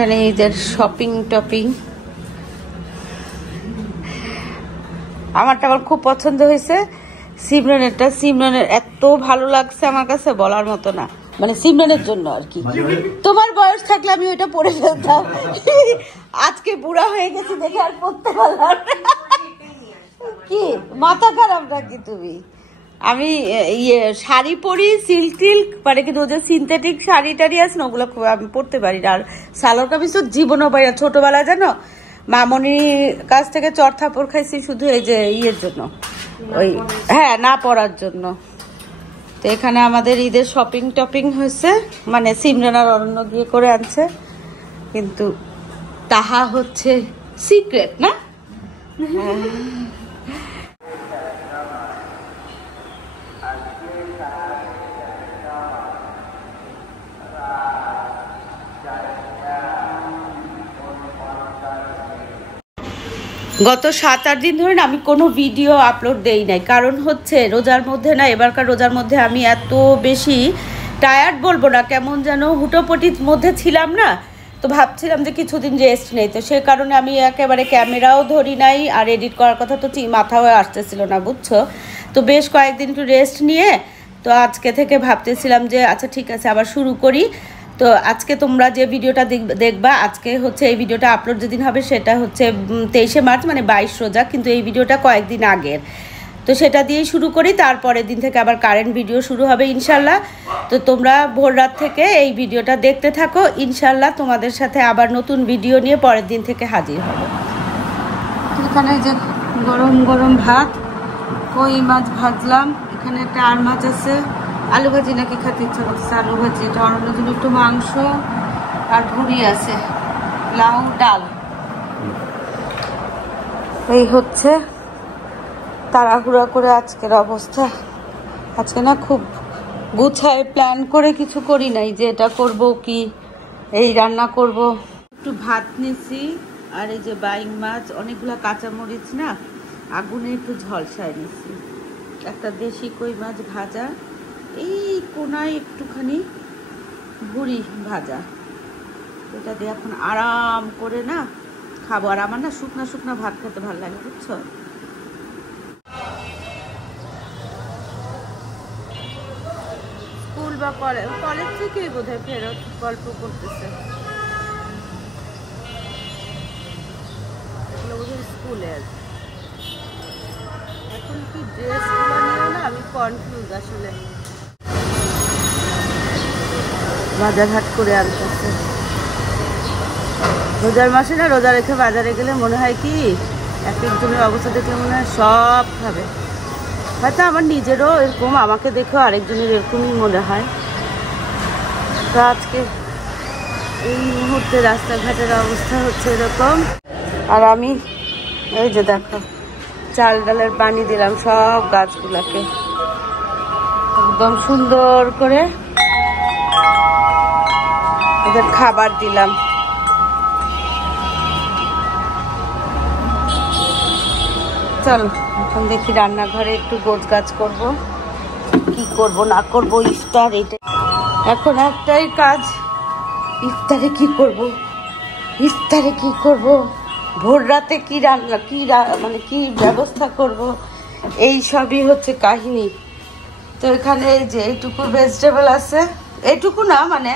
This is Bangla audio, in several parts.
এখানে ঈদের শপিং টপিং আমারটা আমার খুব পছন্দ হয়েছে। সিমরানের এত ভালো লাগছে আমার কাছে বলার মতো না, মানে সিমরানের জন্য আর কি। তোমার বয়স থাকলে আমি ওইটা পরে ফেলতাম, আজকে বুড়া হয়ে গেছি দেখে আর পরতে পারলাম কি মাথা খারাপ নাকি তুমি? আমি শাড়ি পরি সিল্ক টিল্ক মানে, কিন্তু যে সিনথেটিক শাড়ি টাড়ি আছে না ওগুলো আমি পরতে পারি না। আর সালোয়ার কামিজ তো জীবনও পাই না। ছোটবেলায় জানো মামনির কাছ থেকে চড়থাপড় খাইছি শুধু এই যে ইয়ের জন্য, ওই হ্যাঁ না পরার জন্য। তো এখানে আমাদের ঈদের শপিং টপিং হয়েছে, মানে সিমরান আর অরণ্য গিয়ে করে আনছে, কিন্তু তাহা হচ্ছে সিক্রেট না। গত 7-8 দিন ধরে না আমি কোনো ভিডিও আপলোড দেই নাই, কারণ হচ্ছে রোজার মধ্যে না, এবারকার রোজার মধ্যে আমি এত বেশি টায়ার্ড বলবো না, কেমন যেন হুটোপটির মধ্যে ছিলাম না, তো ভাবছিলাম যে কিছুদিন রেস্ট নেই। তো সে কারণে আমি একেবারে ক্যামেরাও ধরি নাই, আর এডিট করার কথা তো মাথাও আসতেছিল না, বুঝছো। তো বেশ কয়েকদিন একটু রেস্ট নিয়ে তো আজকে থেকে ভাবতেছিলাম যে আচ্ছা ঠিক আছে আবার শুরু করি। তো আজকে তোমরা যে ভিডিওটা দেখবা, আজকে হচ্ছে এই ভিডিওটা আপলোড যেদিন হবে সেটা হচ্ছে 23শে মার্চ, মানে 22 রোজা, কিন্তু এই ভিডিওটা কয়েকদিন আগের। তো সেটা দিয়েই শুরু করি, তারপরের দিন থেকে আবার কারেন্ট ভিডিও শুরু হবে ইনশাল্লাহ। তো তোমরা ভোর রাত থেকে এই ভিডিওটা দেখতে থাকো, ইনশাল্লাহ তোমাদের সাথে আবার নতুন ভিডিও নিয়ে পরের দিন থেকে হাজির হবে। এখানে যে গরম গরম ভাত, কই মাছ ভাজলাম, এখানে একটা আর মাছ আছে, আলু ভাজি নাকি খেতে ইচ্ছা করছে, আলু ভাজি, এটা অরণ্যের জন্য একটু মাংস, আর ভুড়ি আছে, লাউ, ডাল। এই হচ্ছে তাড়াহুড়া করে আজকের অবস্থা। আজকে না খুব গুছায় প্ল্যান করে কিছু করি নাই, যে এটা করব কি এই রান্না করব। একটু ভাত নিছি, আর এই যে বাইং মাছ, অনেকগুলো কাঁচামরিচ না আগুনে একটু ঝলসায় নিছি, একটা দেশি কই মাছ ভাজা, এই কোনায় একটুখানি ভুড়ি ভাজা, এটা দিয়ে এখন আরাম করে না খাবো। আর আমার না শুকনা শুকনা ভাত খেতে ভালো লাগে, বুঝছো। স্কুল বা কলেজ থেকেই বোধহয় ফেরত গল্প করতেছে, স্কুলের। এখন কি ড্রেসগুলো নিয়ে না আমি কনফিউজ আসলে। বাজার হাট করে আনতেছে রোজার মাসে না, রোজা রেখে বাজারে গেলে মনে হয় কি এক একজনের অবস্থা দেখলে মনে হয় সব খাবে। হয়তো আমার নিজেরও এরকম, আমাকে দেখেও আরেকজনের এরকমই মনে হয়। তো আজকে এই মুহূর্তে রাস্তাঘাটের অবস্থা হচ্ছে এরকম। আর আমি এই যে দেখো চাল ডালের পানি দিলাম সব গাছগুলাকে, একদম সুন্দর করে ওদের খাবার দিলাম। চলো এখন দেখি রান্নাঘরে একটু গোছগাছ করব, কি করব না করব। ইফতার, এটা এখন একটাই কাজ, ইফতারে কি করব, ইফতারে কি করব, ভোর রাতে কি রান্না, মানে কি ব্যবস্থা করব, এই সবই হচ্ছে কাহিনী। তো এখানে এই যে এইটুকু ভেজিটেবল আছে, এইটুকু না মানে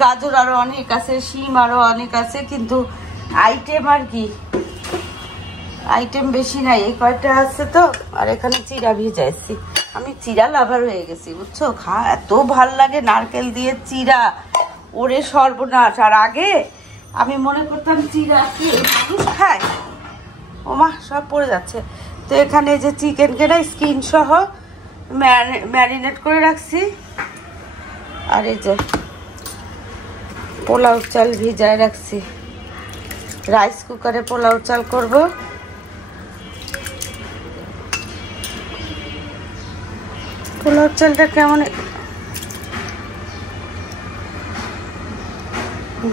গাজর আরো অনেক আছে, শিম আরো অনেক আছে, কিন্তু আইটেম আর কি আইটেম বেশি নাই, এই কয়টা আছে। তো আর এখানে চিড়া ভিজাইছি, আমি চিড়া লাভার হয়ে গেছি, বুঝছো। এত ভাল লাগে নারকেল দিয়ে চিড়া, ওরে সর্বনাশ। আর আগে আমি মনে করতাম চিড়া কি মানুষ খায়, ওমা সব পড়ে যাচ্ছে। তো এখানে যে চিকেন কেনা স্কিন সহ ম্যারিনেট করে রাখছি, আর এই যে পোলাও চাল ভিজায় রাখছি, রাইস কুকারে পোলাও চাল করব। পোলাও চালটা কেমন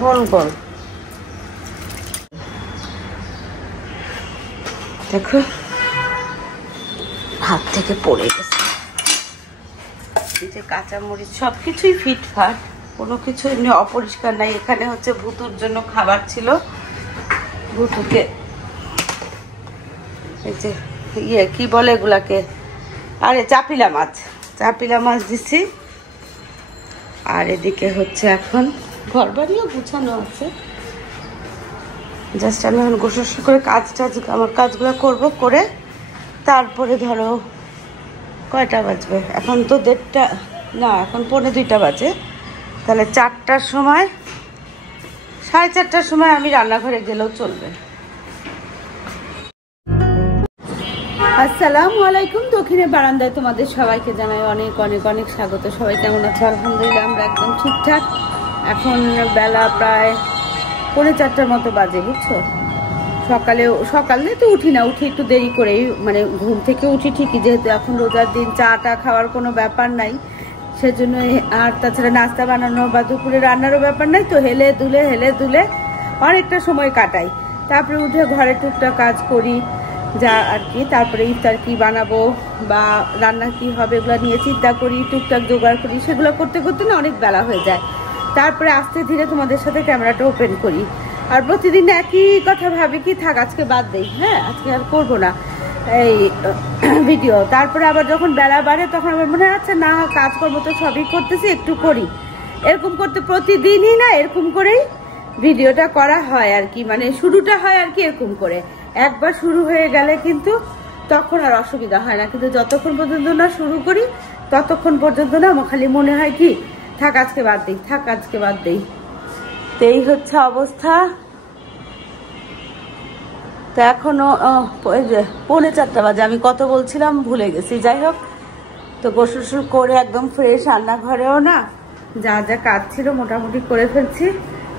গোল গোল, দেখো হাত থেকে পড়ে গেছে। এই যে কাঁচামরিচ সবকিছুই ফিটফাট, কোনো কিছু এমনি অপরিষ্কার নাই। এখানে হচ্ছে ভুতুর জন্য খাবার ছিল, ভুতুকে এই যে কি বলে এগুলাকে, আরে চাপিলা মাছ দিছি। আর এদিকে হচ্ছে এখন ঘর বাড়িও গুছানো আছে, জাস্ট আমি এখন গোসল করে আমার কাজগুলো করব, করে তারপরে ধরো কয়টা বাজবে, এখন তো 1:30 না, এখন 1:45 বাজে, তাহলে 4টার সময় 4:30টার সময় আমি রান্নাঘরে গেলেও চলবে। আসসালামু আলাইকুম। দক্ষিণের বারান্দায় তোমাদের সবাইকে জানাই অনেক অনেক অনেক স্বাগত। সবাই কেমন আছে? আলহামদুলিল্লাহ আমরা একদম ঠিকঠাক। এখন বেলা প্রায় 4:45টার মতো বাজে, বুঝছো। সকালে তো উঠি না, উঠি একটু দেরি করেই, মানে ঘুম থেকে উঠি ঠিকই, যেহেতু এখন রোজার দিন চাটা খাওয়ার কোনো ব্যাপার নাই, সেজন্য। আর তাছাড়া নাস্তা বানানো বা দুপুরে রান্নারও ব্যাপার নাই, তো হেলে দুলে অনেকটা সময় কাটাই। তারপরে উঠে ঘরে টুকটাক কাজ করি যা আর কি, তারপরে ইফতার কি বানাবো বা রান্না কি হবে এগুলো নিয়ে চিন্তা করি, টুকটাক জোগাড় করি, সেগুলো করতে করতে না অনেক বেলা হয়ে যায়। তারপরে আস্তে ধীরে তোমাদের সাথে ক্যামেরাটা ওপেন করি। আর প্রতিদিন একই কথা ভাবি কি থাক আজকে বাদ দেই, হ্যাঁ আজকে আর করবো না এই ভিডিও। তারপরে আবার যখন বেলা বাড়ে তখন আমার মনে হয় আচ্ছা না, কাজকর্ম তো সবই করতেছি, একটু করি। এরকম করতে প্রতিদিনই না এরকম করেই ভিডিওটা করা হয় আর কি, মানে শুরুটা হয় আর কি এরকম করে। একবার শুরু হয়ে গেলে কিন্তু তখন আর অসুবিধা হয় না, কিন্তু যতক্ষণ পর্যন্ত না শুরু করি ততক্ষণ পর্যন্ত না আমার খালি মনে হয় কি থাক আজকে বাদ দেই। তো এই হচ্ছে অবস্থা। তো এখনো 4:45 বাজে, আমি কত বলছিলাম ভুলে গেছি। যাই হোক, তো গোসল করে একদম ফ্রেশ, রান্নাঘরেও না যা যা কাজ ছিল মোটামুটি করে ফেলছি,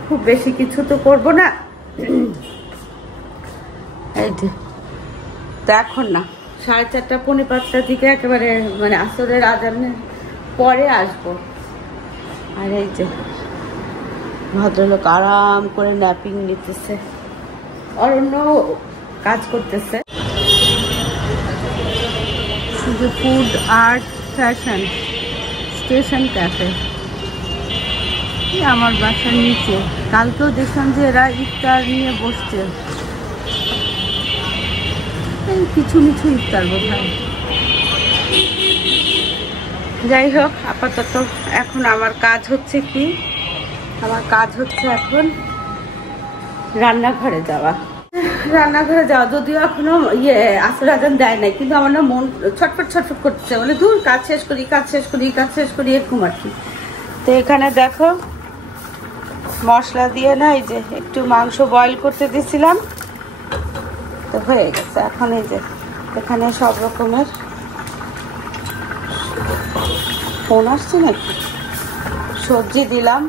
খুব বেশি কিছু তো করবো না। এই যে তো এখন না 4:30 4:45টার দিকে একেবারে মানে আসরের আজানের পরে আসবো। আর এই যে ভদ্রলোক আরাম করে ন্যাপিং নিতেছে, অরণ্য কাজ করতেছে। শুধু food art fashion station cafe আমার বাসার নিচে। কালকেও দেখলাম যে এরা ইফতার নিয়ে বসছে, কিছু ইফতার বোধহয়। যাই হোক, আপাতত এখন আমার কাজ হচ্ছে কি, আমার কাজ হচ্ছে এখন রান্নাঘরে যাওয়া। যদিও এখনো আসর আজান দেয় নাই, কিন্তু আমার না মন ছটফট করতেছে, মানে দূর কাজ শেষ করি এরকম আর কি। তো এখানে দেখো মশলা দিয়ে না এই যে একটু মাংস বয়েল করতে দিয়েছিলাম, তো হয়ে গেছে। এখন এই যে এখানে সব রকমের ফোন আসছে নাকি, সবজি দিলাম।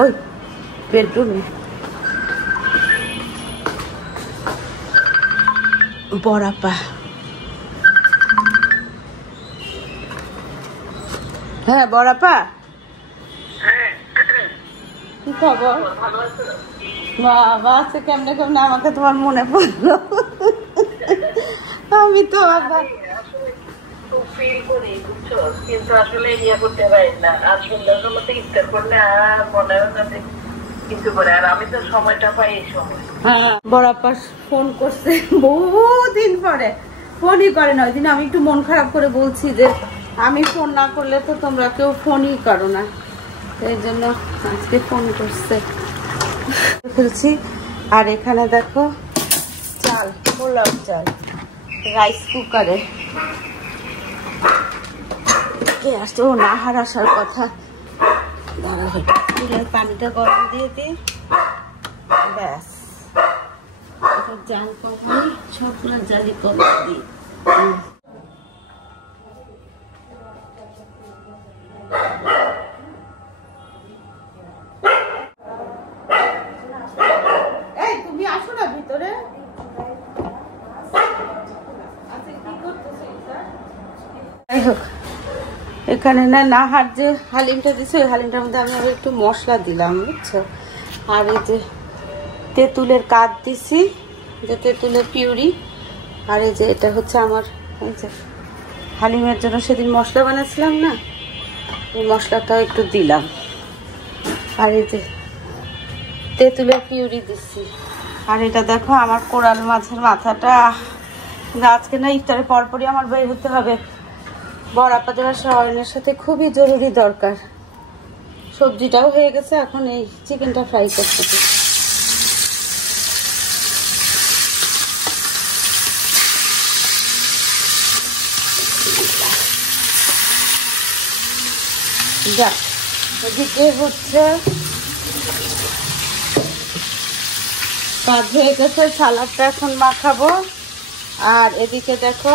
ওই বেডরুমে বড়াপা, হ্যাঁ বড়াপা, কি খবর? বাবা আছে কেমনে আমাকে তোমার মনে পড়লো। আমি তো আবার ফিল করি বুঝছো, কিন্তু আসলে ইয়ে করতে পারি না। আর সন্ধ্যার সময় ইফতার করলে আর মনে হয় না কিছু করে, আর আমি তো সময়টা পাই এই সময়। হ্যাঁ বড়াপা ফোন করছে বহুদিন পরে, ফোনই করে না। ওই দিন আমি একটু মন খারাপ করে বলছি যে আমি ফোন না করলে তো তোমরা কেউ ফোনই করো না, এই জন্য আজকে ফোন করছে ফেলছি। আর এখানে দেখো চাল, পোলাও চাল রাইস কুকারে আসতে, ও নাহার আসার কথা। পানিটা গরম দিয়ে দিই, ব্যাস জাল কমাই, সবগুলো জালি কমা দিই। তুমি আসো না ভিতরে, যাই হোক এখানে না নাহার যে হালিমটা দিছে, ওই হালিমটার মধ্যে আমি আবার একটু মশলা দিলাম বুঝছো। আর এই যে তেঁতুলের কাঠ দিছি, যে তেঁতুলের পিউরি। আর এই যে এটা হচ্ছে আমার হালিমের জন্য সেদিন মশলা বানাচ্ছিলাম না, এই মশলাটাও একটু দিলাম। আর এই যে তেঁতুলের পিউরি দিচ্ছি। আর এটা দেখো আমার কোরাল মাছের মাথাটা, আজকে না ইফতারের পরপরই আমার বের হতে হবে, বড় আপাদের শাওয়ারের সাথে খুবই জরুরি দরকার। সবজিটাও হয়ে গেছে, এখন এই চিকেনটা ফ্রাই করতে। যাক, এদিকে হচ্ছে কাজ হয়ে গেছে, সালাডটা এখন মাখাবো। আর এদিকে দেখো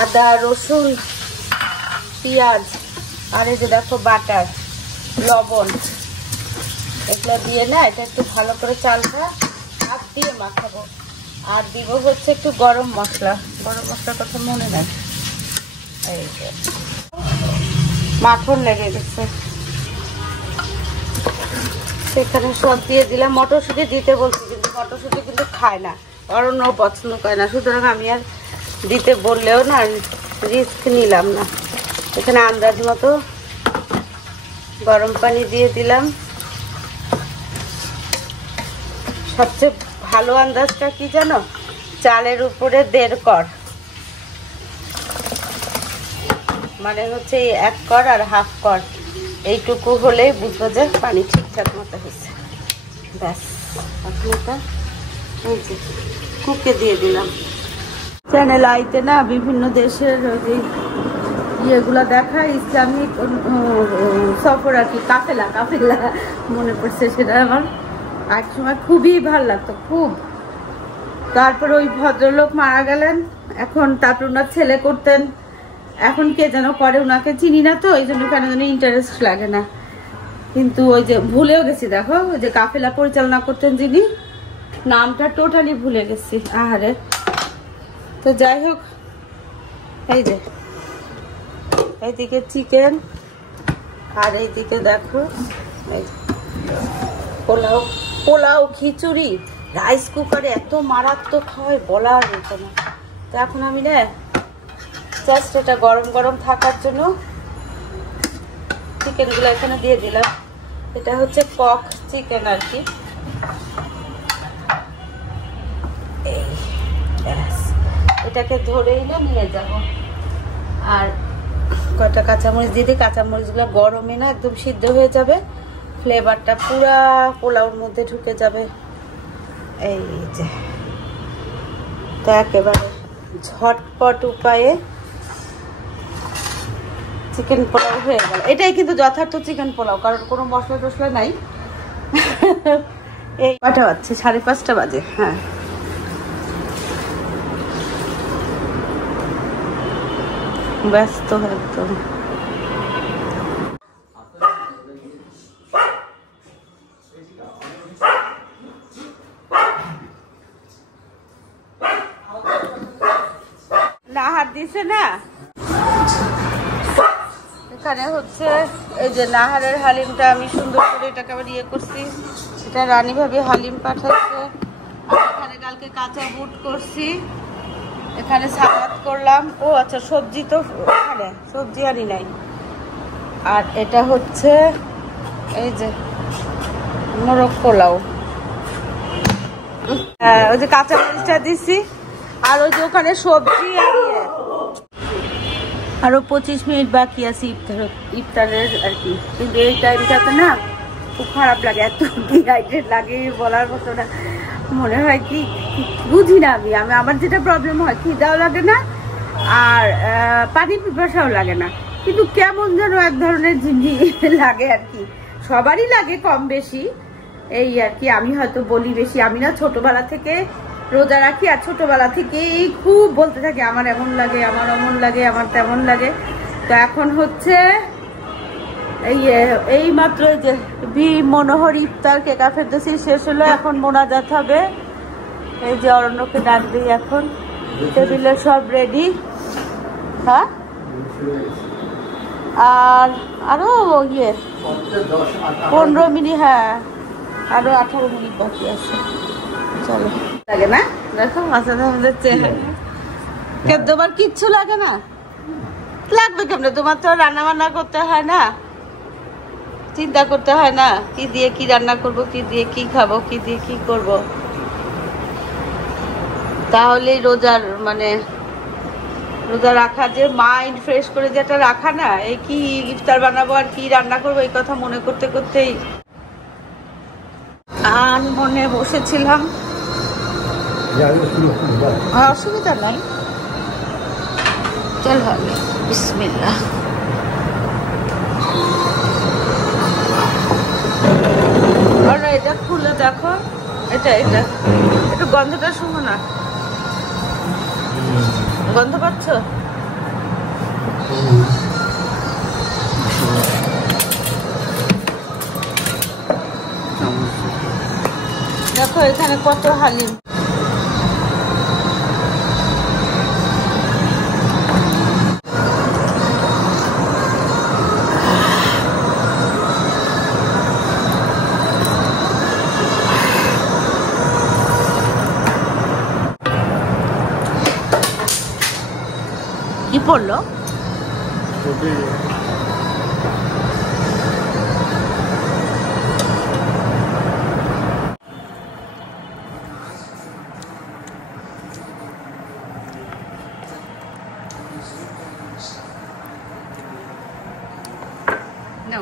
আদা রসুন পেঁয়াজ আর এই যে দেখো বাটার লবণ এগুলো দিয়ে না এটা একটু ভালো করে চালটা হাত দিয়ে মাখাবো। আর দিব হচ্ছে একটু গরম মশলার কথা মনে নাই, এই যে মাখন লেগে গেছে, সেখানে সব দিয়ে দিলাম। মটরশুঁটি দিতে বলছি, কিন্তু মটরশুঁটি কিন্তু খায় না, অরণ্য পছন্দ করে না, সুতরাং আমি আর দিতে বললেও না রিস্ক নিলাম না। এখানে আন্দাজ মতো গরম পানি দিয়ে দিলাম। সবচেয়ে ভালো আন্দাজটা কি জানো, চালের উপরে 1.5 কর, মানে হচ্ছে 1 কর আর 1/2 কর, এইটুকু হলেই বুঝবো যে পানি ঠিকঠাক মতো হয়েছে। ব্যাস, এখন এটা কুকে দিয়ে দিলাম। চ্যানেল আইতে না বিভিন্ন দেশের যে ইয়েগুলো দেখায়, ইসলামিক সফর আর কি, কাফেলা মনে পড়ছে, সেটা আমার এক সময় খুবই ভালো লাগতো খুব। তারপর ওই ভদ্রলোক মারা গেলেন, এখন তারপর ওনার ছেলে করতেন, এখন কে যেন করে, ওনাকে চিনি না তো, এই জন্য কেন যেন ইন্টারেস্ট লাগে না। কিন্তু ওই যে ভুলেও গেছি, দেখো ওই যে কাফেলা পরিচালনা করতেন যিনি, নামটা টোটালি ভুলে গেছি, আহারে। তো যাই হোক, এই যে এইদিকে চিকেন আর এইদিকে দেখো পোলাও খিচুড়ি রাইস কুকারে এত মারাত্মক হয় বলার মতো না। তো এখন আমি না জাস্ট এটা গরম গরম থাকার জন্য চিকেনগুলো এখানে দিয়ে দিলাম। এটা হচ্ছে পক চিকেন আর কি। এই এটাকে ধরেই না নিয়ে যাব। আর কয়টা কাঁচামরিচ দিয়ে দিই, কাঁচামরিচগুলো গরমে না একদম সিদ্ধ হয়ে যাবে, ফ্লেভারটা পুরা পোলাওর মধ্যে ঢুকে যাবে। এই যে তো একেবারে ঝটপট উপায়ে চিকেন পোলাও হয়ে গেল। এটাই কিন্তু যথার্থ চিকেন পোলাও, কারণ কোনো মশলা টসলা নাই। এই কটা বাজছে? 5:30 বাজে। হ্যাঁ, ব্যস্ত একদম। নাহার দিছে না, এখানে হচ্ছে এই যে নাহারের হালিমটা আমি সুন্দর করে এটাকে আবার ইয়ে করছি, এটা রানী ভাবি হালিম পাঠাচ্ছে। আর এখানে কালকে কাঁচা বুট করছি, এখানে সালাদ করলাম। ও আচ্ছা, সবজি তো এখানে সবজি আনি নাই। আর এটা হচ্ছে এই যে মোরগ পোলাও, হ্যাঁ ওই যে কাঁচা মরিচটা দিছি। আর ওই যে ওখানে সবজি আরো 25 মিনিট বাকি আছে ইফতারের আর কি। কিন্তু এই টাইমটাতে না খুব খারাপ লাগে, এত ডিহাইড্রেট লাগে বলার মতো না। মনে হয় কি বুঝি না আমি আমার যেটা প্রবলেম হয়, খিদাও লাগে না আর পানি পিপাসাও লাগে না, কিন্তু কেমন যেন এক ধরনের ঝিমঝিমি লাগে আর কি। সবারই লাগে কম বেশি, এই আর কি। আমি হয়তো বলি বেশি, আমি না ছোটবেলা থেকে রোজা রাখি, আর ছোটবেলা থেকেই খুব বলতে থাকি আমার এমন লাগে, আমার অমন লাগে, আমার তেমন লাগে। তো এখন হচ্ছে এই মাত্র যে মনোহর ইফতার কেকা ফেরদৌসি শেষ হলো, এখন মোনাজাত হবে। এই যে অরণ্যকে ডাক দিই এখন, টেবিলে সব রেডি। হ্যাঁ, আর আরো 15 মিনিট, হ্যাঁ আরো 18 মিনিট বাকি আছে। চলো, লাগে না দেখো মাছের চেহারা তোমার কিচ্ছু লাগে না? লাগবে কেমনে? তোমার তো রান্না বান্না করতে হয় না, চিন্তা করতে হয় না কি দিয়ে কি রান্না করব, কি দিয়ে কি খাবো, কি দিয়ে কি করব। তাহলে রোজার মানে রোজা রাখা যে মাইন্ড ফ্রেশ করে যেটা রাখা না, এই কি ইফতার বানাবো আর কি রান্না করবো এই কথা মনে করতে করতেই মনে বসেছিলাম। অসুবিধা নাই, চল হবে। বিসমিল্লাহ। এটা খুলে দেখো, এটা এটা একটু গন্ধটা শুনো না, গন্ধ পাচ্ছ? দেখো এখানে কত হালিম। কি পড়লো? No.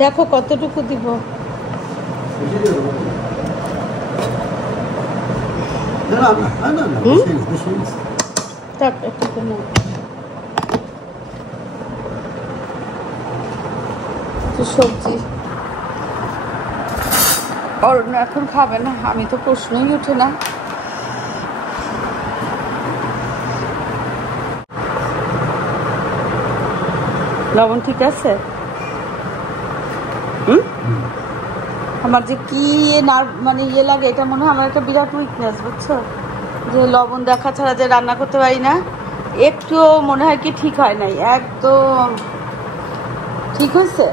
দেখো কতটুকু দিব। সবজি অরণ্য এখন খাবে না, আমি তো প্রশ্নই উঠে না। লবণ ঠিক আছে? আমার যে কি মানে ইয়ে লাগে, এটা মনে হয় আমার একটা বিরাট উইকনেস, বুঝছো? যে লবণ দেখা ছাড়া যে রান্না করতে পারি না, একটুও মনে হয় কি ঠিক হয় নাই, একদম ঠিক হয়েছে।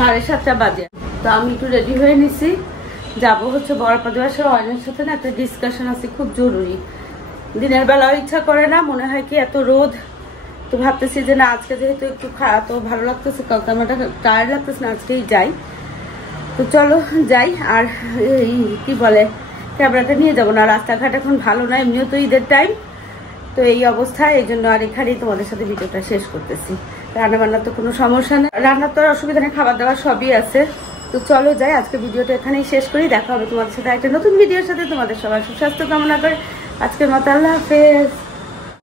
সাড়ে 7টা বাজে, তো আমি একটু রেডি হয়ে নিছি, যাবো হচ্ছে বড়াপা দিবসের অয়নের সাথে না একটা ডিসকাশন আছে খুব জরুরি। দিনের বেলাও ইচ্ছা করে না, মনে হয় কি এত রোদ, তো ভাবতেছি যে না আজকে যেহেতু একটু তো ভালো লাগতেছে, কালকে আমার টায়ার্ড লাগতেছে না, আজকেই যাই। তো চলো যাই। আর এই কি বলে ক্যামেরাটা নিয়ে যাবো না, রাস্তাঘাট এখন ভালো না, এমনিও তো ঈদের টাইম, তো এই অবস্থায় এই জন্য আর এখানেই তোমাদের সাথে ভিডিওটা শেষ করতেছি। রান্না বান্নার তো কোনো সমস্যা নেই, রান্নার তো অসুবিধা নেই, খাবার দাবার সবই আছে। তো চলো যাই, আজকে ভিডিওটা এখানেই শেষ করি। দেখা হবে তোমাদের সাথে একটা নতুন ভিডিওর সাথে। তোমাদের সবার সুস্বাস্থ্য কামনা করে আজকের মতো আল্লাহ হাফেজ।